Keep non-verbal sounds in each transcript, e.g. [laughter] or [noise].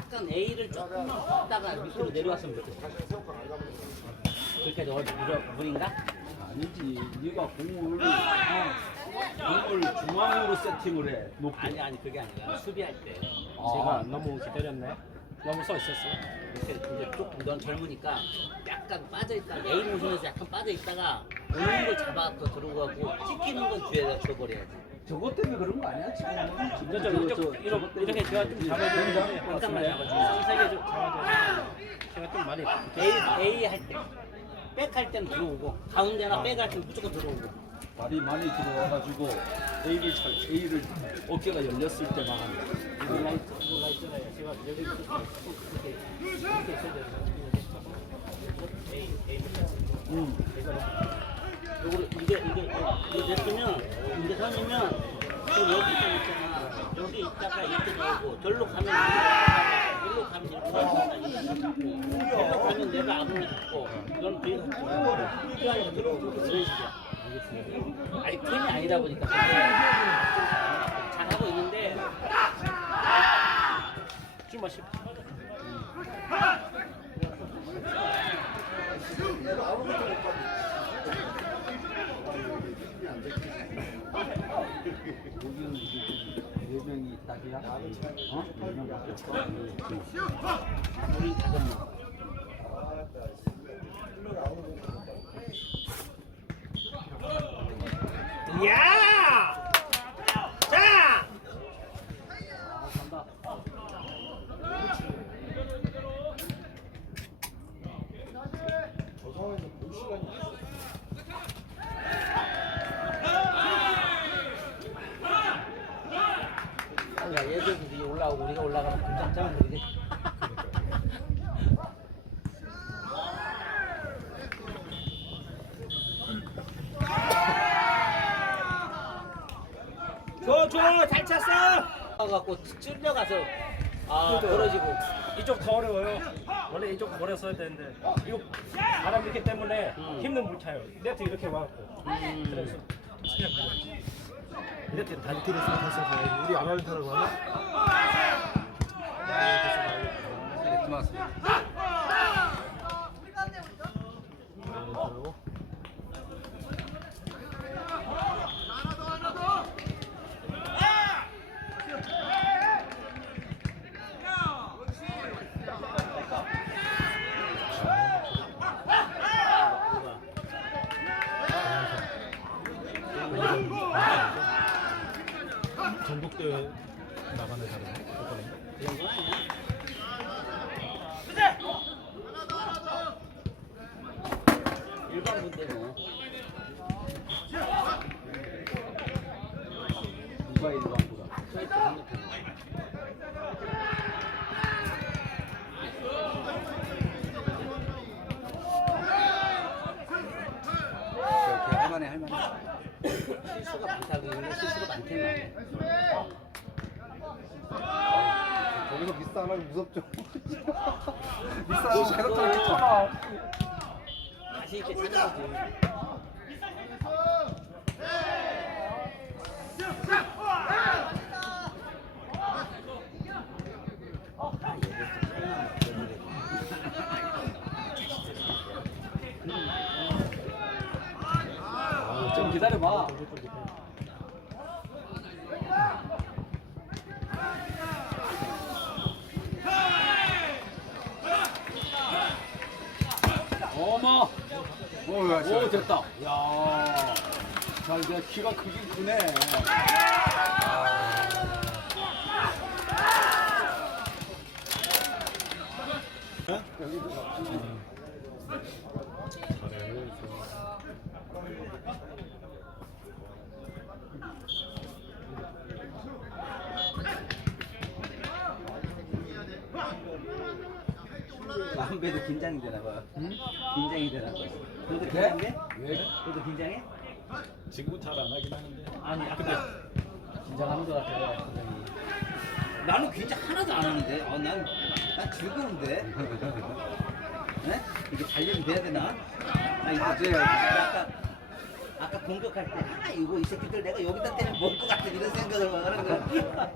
약간 A를 조금만 걷다가 밑으로 내려왔으면 좋겠어. 그렇게 어디 물어, 물인가? 아니지. 네가 공을 어, 공을 중앙으로 세팅을 해. 높게. 아니 아니 그게 아니라 수비할 때. 제가 너무 기다렸네. 너무 서 있었어. 이렇게 이제 조금 넌 젊으니까 약간 빠져 있다. A 모션에서 약간 빠져 있다가 오는 걸 잡아서 들어가고 찍히는 건 뒤에다 줘버려야지. 저것 때문에 그런 거 아니야 지금? 저, 이렇게, 이렇게 제가 좀 잡아줘야 돼. 항상만 세게 좀. 제가 좀 많이 A A 할 때. 백 할 때는 들어오고 가운데나 백 할 때는 무조건 들어오고. 발이 많이 들어와가지고 A를 잘 A를 어깨가 열렸을 때만 몰라 있- 몰라 있잖아요. 제가 여기 이렇게 이렇게 이렇게 있어야. A A 응. 요거 이게 이게 이게 됐으면 이게 선이면 또 여기 있잖아. 여기 있다가 이렇게 나오고 절로 가면 일로 가면 이렇게 나오고 절로 가면 내가 앞으로 잡고 넌 뒤에 잡고 이렇게 하니까 들어오고 이런 식이야. 아니 팀이 아니다 보니까 좀 잘하고 있는데 좀 마시. 여기는 네 명이 딱이야. 어? 네 명밖에 없어. 우리 다섯 명. 야! 자! 야, 얘들이 올라오고 우리가 올라가면 금방 짜면 되지. 줘, 줘! 잘 찼어! 갖고 찔려가서 아 벌어지고 이쪽 더 어려워요. 원래 이쪽 오래 써야 되는데 이거 바람 이렇기 때문에 힘은 못 차요. 네트 이렇게 와갖고 그래서 이렇게 다 이렇게 됐으면 다시 가야지. 우리 아말타라고 하나? 네, 고맙습니다. 아말타라고? 실수가 많대 거기서 미스 안 하면 무섭죠. 미스 계속 저렇게 쳐봐. 다시 이렇게 아 얘들 좀 설마 좀 기다려봐. 어머. 오, 야, 오 됐다. 야. 자 이제 키가 크긴 크네. 마음배도 긴장이 되나 봐요. 긴장이 되나 봐요. 너도 네? 긴장돼? 왜? 너도 긴장해? 지금은 잘 안 하긴 하는데. 아니 아까 긴장하는 것 같아요. 굉장히. 나는 긴장 하나도 안 하는데. 아, 난, 난 즐거운데. 네? 이게 단련이 돼야 되나? 아, 이거 맞아요. 아까 아까 공격할 때, 아 이거 이 새끼들 내가 여기다 때리면 먹을 것 같은 이런 생각을 막 하는 거야.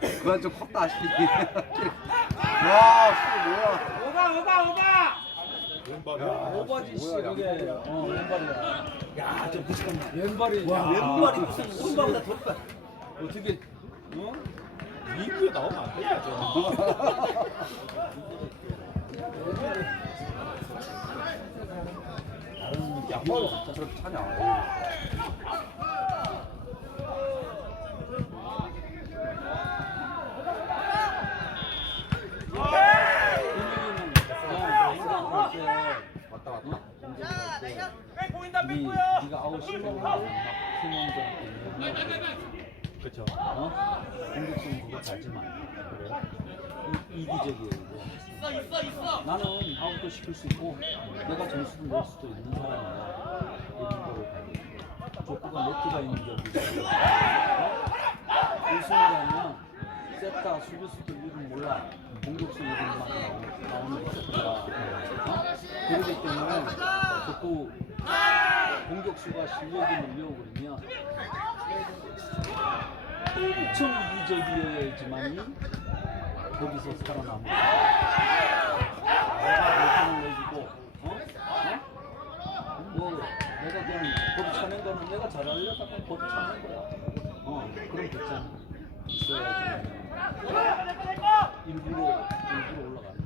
그건 좀 컸다 하시니. [laughs] 와, 씨, 뭐야. 오바 오바 오바. 오바지. 어. 야, 저 미치겠네. 왼발이. 와, 야, 왼발이 커. 어떻게? 어? 리뷰에 나오면 안 되겠죠. 다른 저렇게 차냐. 왔다 왔다. 네, 네가 아웃시면 막 팀원들한테 그렇죠. 어? 공격성 그거 가지 마. 그래? 이- 이기적이에요 이거. 나는 아웃도 시킬 수 있고 내가 점수도 낼 수도 있는 사람이야. 거를 가지고. 족구가 네트가 있는 적이 어? 우승이라면 세타 수비수들 이름 몰라. 공격수 이름 막 나오- 나오는 거 세트가. 어? 그렇기 때문에 족구 공격수가 실력이 밀려오거든요. 엄청 이기적이어야지만이 거기서 살아남니다. 내가 못을 내주고, 어? 어? 뭐 내가 그냥 거기 차는 거는 내가 잘하려다가 거기 차는 거야. 어, 그런 배짱 있어야지. 일부러 일부러 올라가는.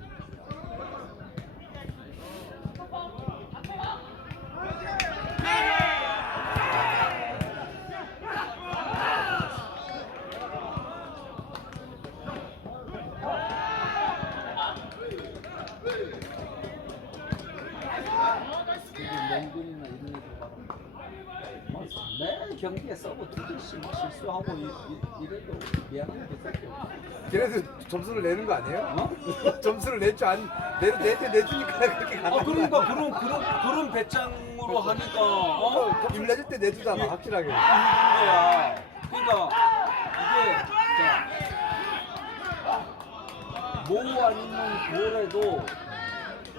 실수하고 이, 이, 이래도 미안한 게 있었죠. 걔네도 점수를 내는 거 아니에요? 어? [laughs] 점수를 낼 줄 안, 내, 내때 내주니까 [laughs] 그렇게 가는 아 그러니까 그런 그런 그런 배짱으로 하니까 어? 일 내줄 때 내주잖아, 예. 확실하게. 거야. 그러니까 이게 자, 뭐 아니면 뭐래도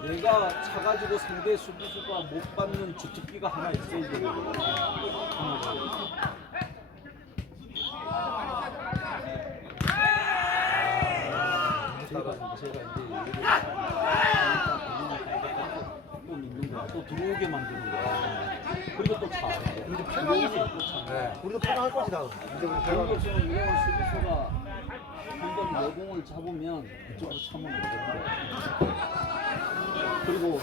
내가 차가지고 상대 수비수가 못 받는 주특기가 하나 있어야 되거든. 하나가. 제가 제가 이제 얘기를 또 넣는 거야. 또 들어오게 만드는 거야. 그리고 또 차. 그리고 또 차. 네. 우리도 패강할 것이다. 이제 우리 패강. 공격수는 이런 수비수가 한번 내공을 잡으면 그쪽으로 차면 되는데 그리고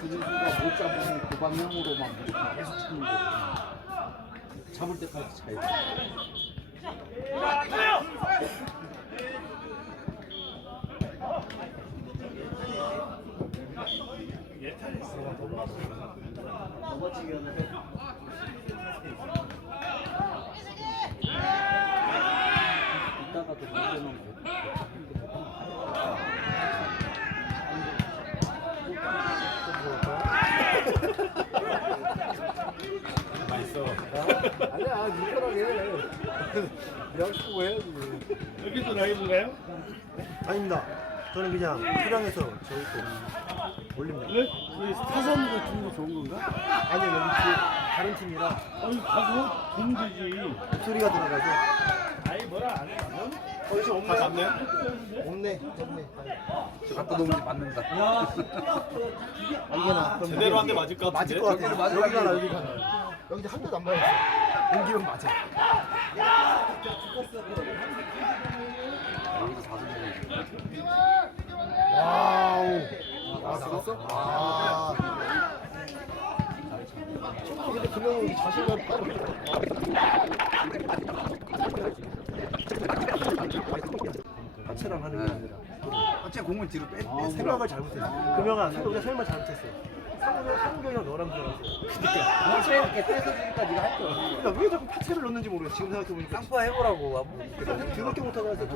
수비수가 못 잡으면 그 방향으로 막 이렇게 계속 차는 거야. 잡을 때까지 차야 돼. 게 맛있어. 아니야, 해야지. 여기도 라이브인가요? 아닙니다. 저는 그냥 수량에서 저희 거 올립니다. 왜? 우리 타선 같은 거 좋은 건가? 아니요, 여기 뒤에 다른 팀이라 아니 가서 돈 되지. 목소리가 들어가서 아이 뭐라 안 해. 거기서 없네. 다 잡네요? 없네, 없네. 갖다 놓으면 받는다. 야, 아, 이게 나. 제대로 한 대 맞을 것 맞을 같은데? 것 같아요. 여기가 나, 여기가 나. 여기 한 대도 안 맞았어. 옮기면 맞아. 여기서 다섯 명이지. 와우. 아, 나갔어? 아. 근데 그명은 자신감 하체랑 하는 게 아니라 어째 공을 뒤로 빼, 아, 빼 생각을 잘못했어. 금영아, 우리가 설마 잘못했어. 상국이랑 너랑 들어갔어. 빼, 이렇게 떼서 주니까 네가 할 거야. 그러니까 왜 자꾸 파체를 넣는지 모르겠어. 지금 생각해보니까. 쌍파 해보라고. 그러니까 뒤로게 못하잖아, 새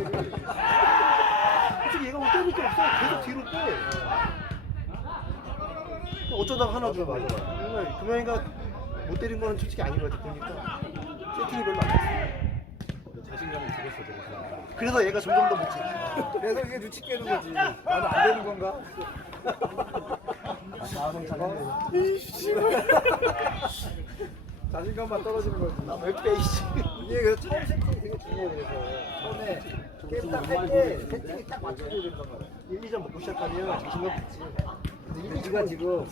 솔직히 얘가 뭐 때릴 게 없어. 계속 뒤로 빼. 어쩌다가 하나 들어 맞아. 정말 금영이가 못 때린 거는 솔직히 같아. 보니까 세팅이 별로 안 됐어. 자신감을 죽였어 저거. 그래서 얘가 점점 더못 쳐. 그래서 이게 눈치 깨는 거지. 나는 안 되는 건가? 나는 잘했네. 자신감만 떨어지는 거지. 나왜 빼, 이씨. 이게 그래서 처음 세팅이 되게 중요해. 그래서 처음에 좀 게임 딱할때 세팅이 딱 맞춰줘야 된단 말이야 1, 2점 먹고 시작하면 자신감 붙지 근데 1, 2가 지금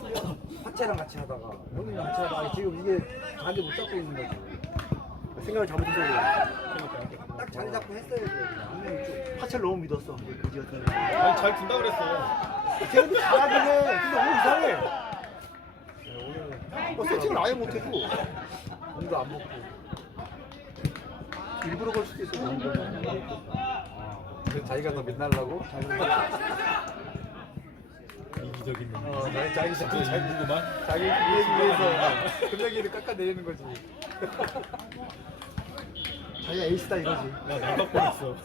하체랑 같이 하다가 형님이랑 같이 하다가 지금 이게 자기 못 잡고 있는 거지 생각을 잘못해서 그래 딱 자리 잡고 했어야지 분명히 좀 하체를 너무 믿었어 그지 같은 거 아니 잘 둔다 그랬어. 쟤는 잘하긴 해 근데 오늘 이상해 오늘 뭐 세팅을 아예 못해고 오늘도 안 먹고 일부러 걸 수도 있어 자기가 더 빛나려고? 이기적인 놈. 어, 나 자기 자기 잘 보구만. 자기 금액 위해서 금액이를 깎아내리는 거지. 자기가 에이스다 이거지 야, 나 갖고 있어.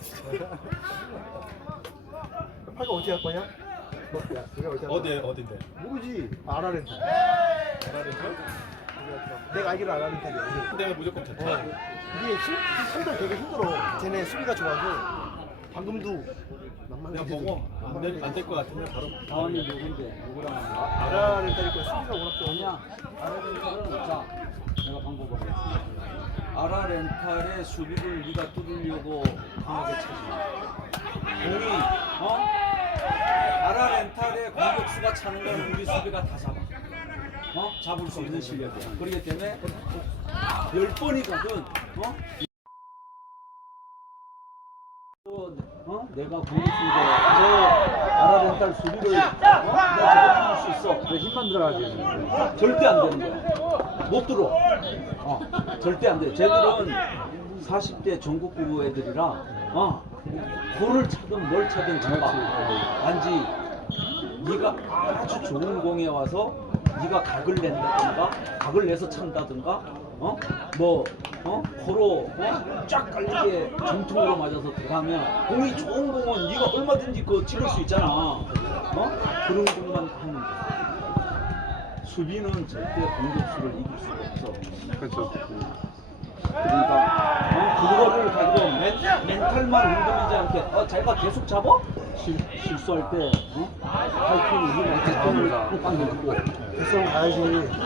팔가 어디 할 거냐? 어디 어딘데? 모르지 아라렌탈 나라를 내가 알기로 아라렌탈이야 내가 무조건 어. 좋다. 이게 심, 상대 되게 힘들어 쟤네 수비가 좋아서 방금도 내가 보고 안될 것 같으면 바로 다음이 누군데? 누구랑 하는 거야? 아라렌탈이 거 수비가 워낙 좋아 아니야. 아라 렌탈은 자, 내가 방법을 해. 아라 렌탈의 수비를 네가 뚫으려고 강하게 차지 마. 공이 어? 아라 렌탈의 공격수가 차는 건 우리 수비가 다 잡아. 어? 잡을 수 있는 실력이야. 그렇기 때문에 열 번이거든. 어? 어? 내가 공격수인데 저 아라 렌탈 수비를 어? 내가 뚫을 수 있어. 그래 힘만 들어가지. 절대 안 되는 거야. 못 들어. 어, 절대 안 돼. 쟤들은 40대 전국구 애들이라, 어, 볼을 차든 뭘 차든 잡아. 단지 네가 아주 좋은 공에 와서 네가 각을 낸다든가, 각을 내서 찬다든가, 어, 뭐, 어, 코로 어? 쫙 깔리게 정통으로 맞아서 들어가면 공이 좋은 공은 네가 얼마든지 그거 찍을 수 있잖아. 어? 그런 공만 하면 돼. 수비는 절대 공격수를 이길 수가 없어. 그렇죠. 그러니까 어? 그거를 가지고 멘, 멘탈만 흔들리지 않게 어, 자기가 계속 잡아? 실, 실수할 때 어? 파이팅을 힘을 힘을 빵빵 해주고 결승 가야지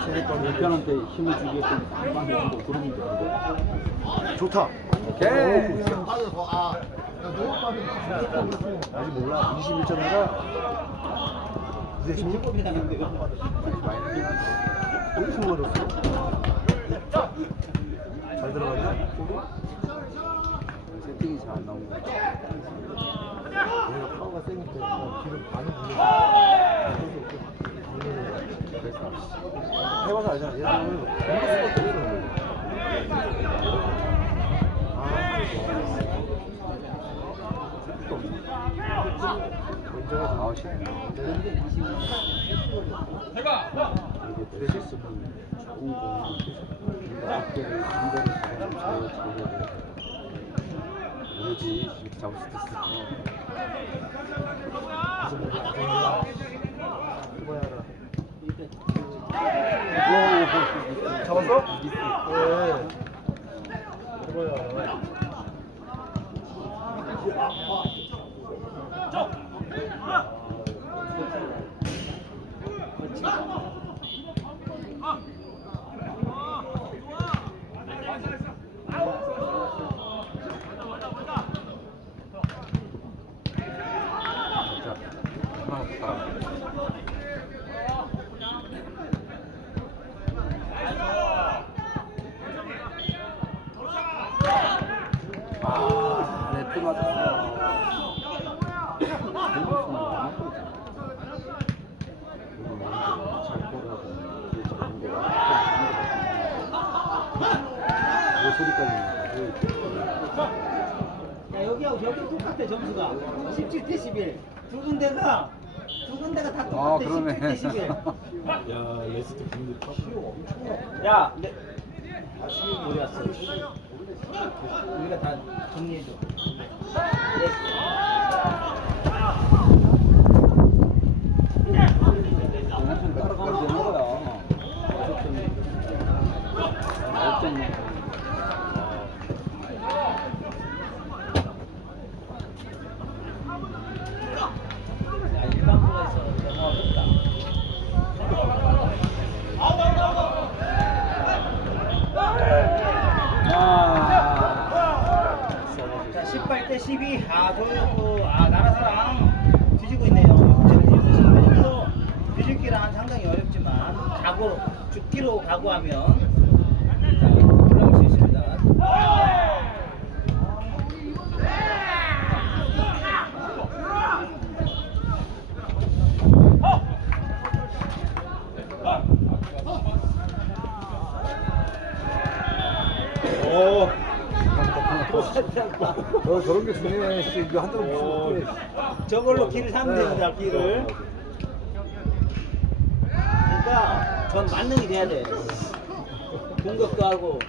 세계권 남편한테 힘을 주게끔 빵빵 해주고 그러면 되는데 좋다 오케이. 아직 몰라 21점이라 이제 16번 어디서 맞았어? 잘 들어갔냐? 세팅이 잘안 거야 우리가 파워가 세니까 어, 뒤로 반을 보내서 해봐서 알잖아. 얘는 공격 수밖에 없어. 먼저가 나오시네. 이게 프레시스는 좋은 공이 어깨를 한 번에 잡아서 잘 잡아야 돼 모르지 이렇게 잡을 수도 있어. 잡았어? 네. 해봐야. 자, 하나 아, 네트 맞았어. 공격수는 안 맞거든. 잘 보라고 그게 좋은 거야. 뭐 소리까지 야 여기하고 저기 똑같아 점수가 17대 11. 두 군데가 두 군데가 다 똑같아 아, 그러네. 17대 11. 야, [laughs] 레스트 분들. 야, 내 다시 우리 왔어. 우리가 다 정리해줘. 영상 따라가면 되는 거야. 어쨌든 어쨌든 야, 일반부가 있어. 너무 어렵다. 아. 자, 18대 12. 경기 아 저기 아 나라사랑 뒤지고 있네요. 지금 여기서 뒤집기란 상당히 어렵지만 각오로 죽기로 각오하면 자, 올라올 수 있습니다. 오. 저 저런 게 중요해. 씨, 이거 한 대로 무슨 저걸로 길을 사면 됩니다. 길을. 그러니까 전 만능이 돼야 돼. 공격도 하고.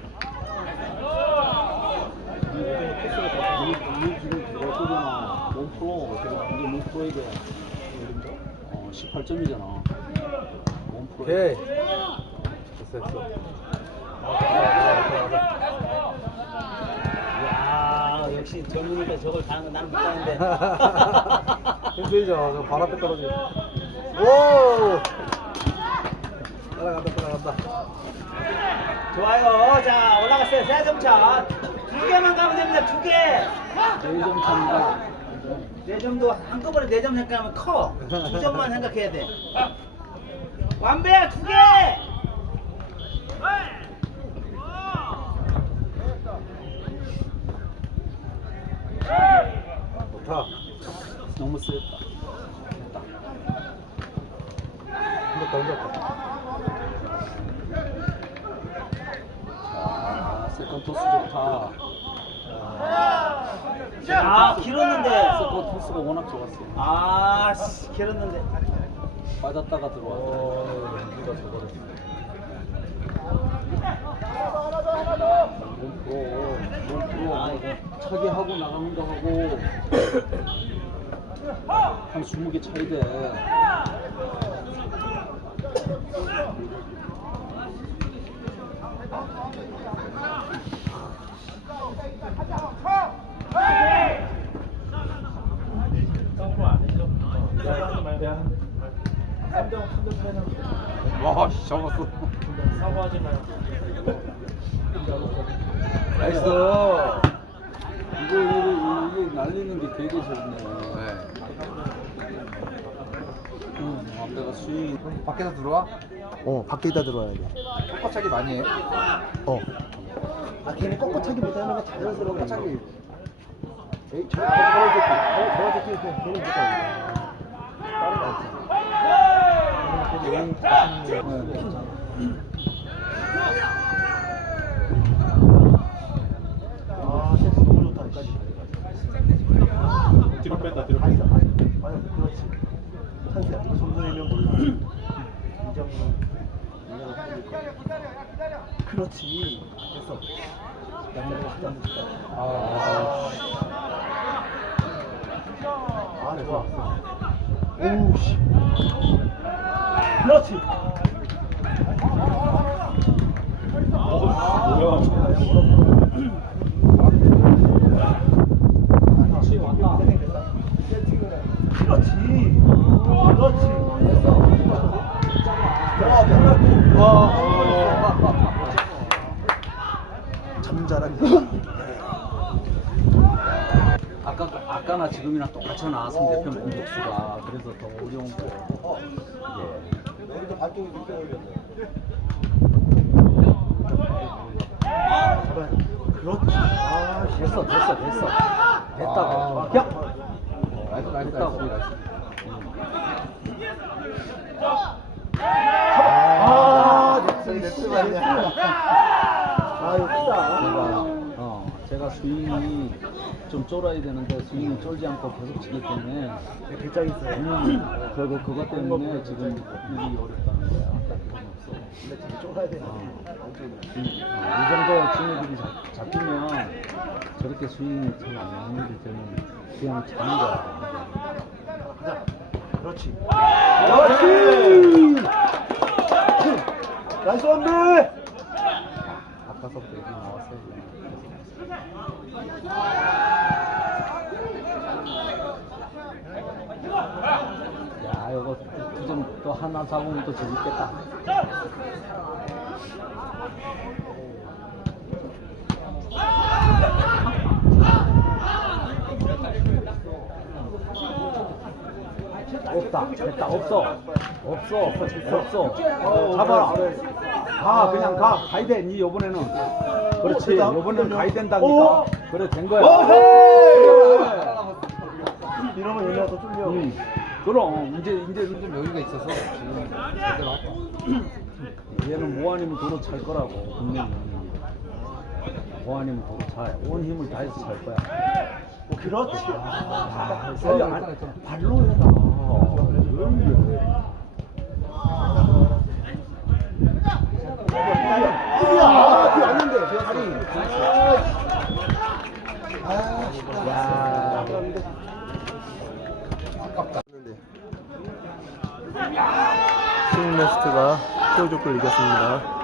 이 지금 그거 잖아 5% 이게 몇 프로에 돼? 어 18점이잖아 5% 오케이. 됐어 됐어. 야 역시 젊으니까 저걸 다는 건난 못 하는데. 힘들죠. 저발 앞에 떨어지. 오. 따라간다 따라간다. 좋아요. 자 올라갔어요. 세 점차. 두 개만 가면 됩니다. 두 개. 4점 차입니다 네 점도 한꺼번에 네 점 생각하면 커. 두 점만 생각해야 돼. 완배야 두 개. 좋다. 너무 세다 힘들다 힘들다. 아 세컨 토스 좋다 아 길었는데. 세컨 토스가 워낙 좋았어 아 씨, 길었는데. 빠졌다가 어, 누가 저거를. 몸 프로 아, 이거. 차게 하고 나가는 거 하고 한 20개 차이 돼 잡았어. 사과하지 마요. 나이스. 이거 이거 이거 날리는 게 되게 좋네. 네. 앞에가 스윙. 밖에서 들어와? 어 밖에다 들어와야 돼. 꺾어차기 많이 해. 어 아 걔는 꼿꼿하게 못하는 건 자연스러운 거지. 꺾어차기. 에이 저 저런 새끼. 어 저런 새끼 걔는 못하는 거야. 아, 섹스 너무 좋다, 여기까지. 뒤로 뺐다 뒤로 아니, 아니, 아니, 그렇지. 찬스야. 이 정도면 몰라. 이정도. 그렇지. 됐어. 양말을 진짜 안 됐다. 아, 아, 네, 좋아. 오우, 씨. noche. 스윙이 좀 쫄아야 되는데 스윙이 쫄지 않고 계속 치기 때문에 결정 있어요. 음, 그거 그것 때문에 지금 일이 어렵다는 거야 아까 그건 없어 근데 지금 쫄아야 돼. 음, 이 정도 친구들이 잡- 잡히면 저렇게 스윙이 잘 안 나오는데 저는 그냥 자는 거야 가자. 그렇지. 그렇지. 나이스 원비. 아까서부터 얘기 나왔어요 야, 이거 두 점 또 하나 잡으면 또 재밌겠다. 없다, 됐다, 없어, 없어, 없어, 없어. 어, 잡아라. 가, 그냥 가, 가야 돼. 니 요번에는. 그렇지. 요번에는 가야 된다니까. 그래 된 거야. 그래. 이러면 얘네가 더 쫄려. 음, 그럼. 이제 이제 좀 여유가 있어서 지금 제대로. 얘는 뭐 아니면 도로 찰 거라고 분명히. 뭐 아니면 도로 차 온 힘을 다해서 찰 거야. 그렇지. 아, 살려 안, 발로 해라. 아, 그 왔는데. 다리. 야 스윙 레스트가 키오족을 이겼습니다.